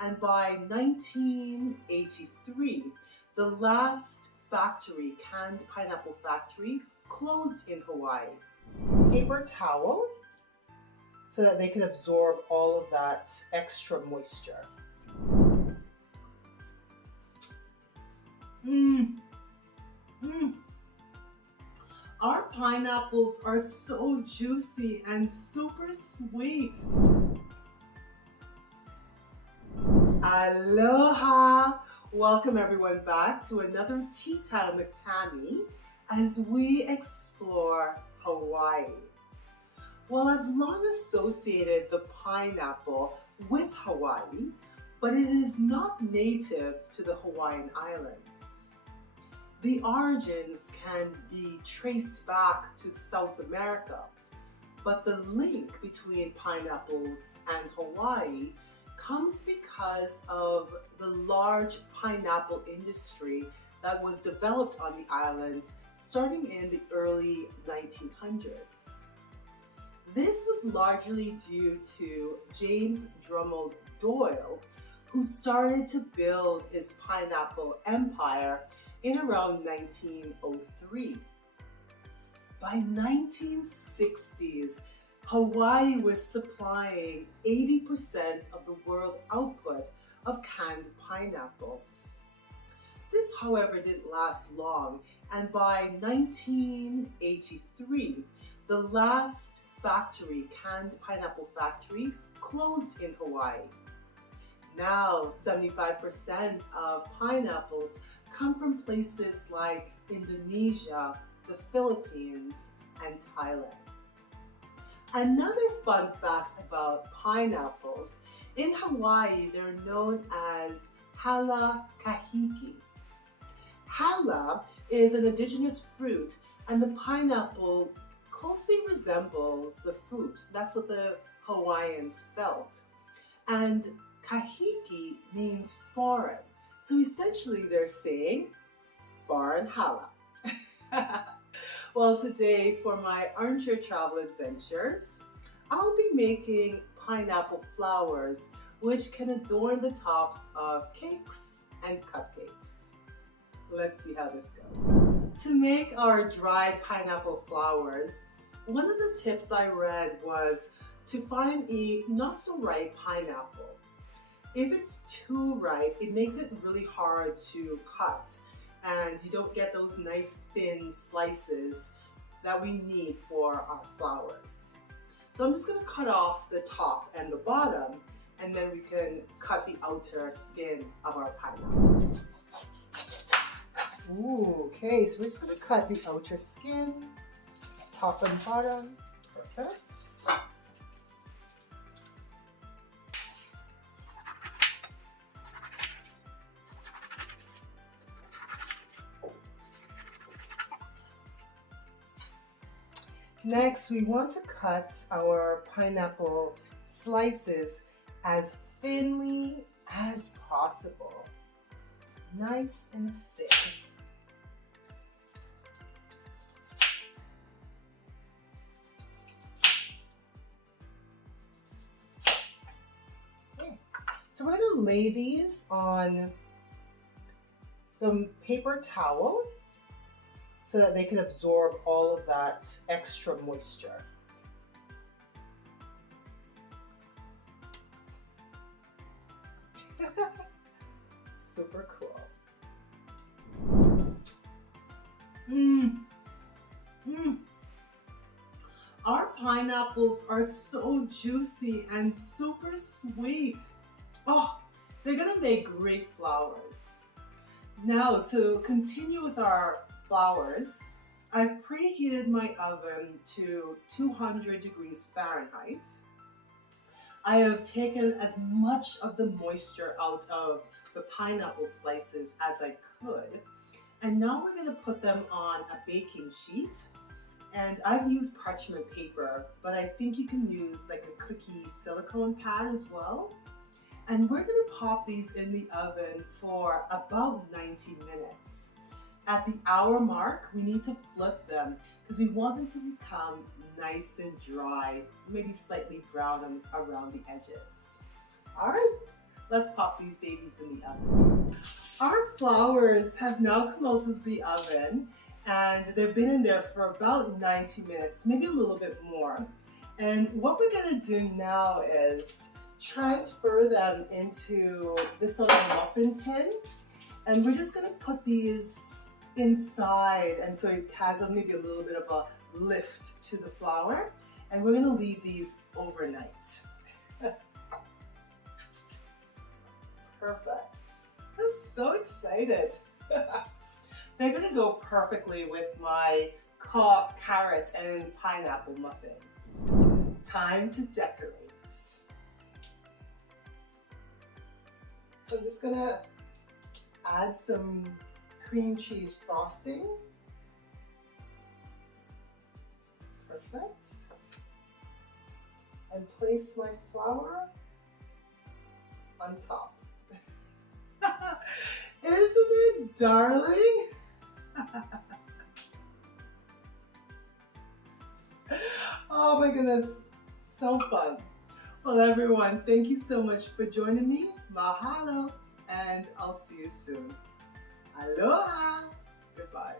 and by 1983, the last canned pineapple factory, closed in Hawaii. Paper towel so that they can absorb all of that extra moisture. Our pineapples are so juicy and super sweet. Aloha! Welcome everyone back to another Tea Time with Tammy as we explore Hawaii. Well, I've long associated the pineapple with Hawaii, but it is not native to the Hawaiian Islands. The origins can be traced back to South America, but the link between pineapples and Hawaii comes because of the large pineapple industry that was developed on the islands starting in the early 1900s. This was largely due to James Drummond Dole, who started to build his pineapple empire in around 1903. By 1960s, Hawaii was supplying 80% of the world output of canned pineapples. This, however, didn't last long, and by 1983, the last canned pineapple factory, closed in Hawaii. Now, 75% of pineapples come from places like Indonesia, the Philippines, and Thailand. Another fun fact about pineapples, in Hawaii they're known as Hala kahiki. Hala is an indigenous fruit, and the pineapple closely resembles the fruit. That's what the Hawaiians felt. And kahiki means foreign. So essentially they're saying foreign hala. Well, today for my armchair travel adventures, I'll be making pineapple flowers which can adorn the tops of cakes and cupcakes. Let's see how this goes. To make our dried pineapple flowers, one of the tips I read was to find a not so ripe pineapple. If it's too ripe, it makes it really hard to cut, and you don't get those nice thin slices that we need for our flowers. So I'm just going to cut off the top and the bottom, and then we can cut the outer skin of our pineapple. Ooh, okay, so we're just going to cut the outer skin, top and bottom. Perfect. Next, we want to cut our pineapple slices as thinly as possible. Nice and thick. Okay. So we're going to lay these on some paper towel so that they can absorb all of that extra moisture. Super cool. Our pineapples are so juicy and super sweet. Oh, they're gonna make great flowers. Now, to continue with our flowers, I've preheated my oven to 200 degrees Fahrenheit. I have taken as much of the moisture out of the pineapple slices as I could. And now we're going to put them on a baking sheet. And I've used parchment paper, but I think you can use like a cookie silicone pad as well. And we're going to pop these in the oven for about 90 minutes. At the hour mark, we need to flip them because we want them to become nice and dry, maybe slightly brown around the edges. All right, let's pop these babies in the oven. Our flowers have now come out of the oven and they've been in there for about 90 minutes, maybe a little bit more. And what we're gonna do now is transfer them into this sort of muffin tin. And we're just gonna put these inside, and so it has maybe a little bit of a lift to the flour. And we're gonna leave these overnight. Perfect. I'm so excited. They're gonna go perfectly with my carrot and pineapple muffins. Time to decorate. So I'm just gonna add some cream cheese frosting. Perfect. And place my flour on top. Isn't it darling? Oh my goodness, so fun. Well everyone, thank you so much for joining me. Mahalo, and I'll see you soon. Aloha. Goodbye.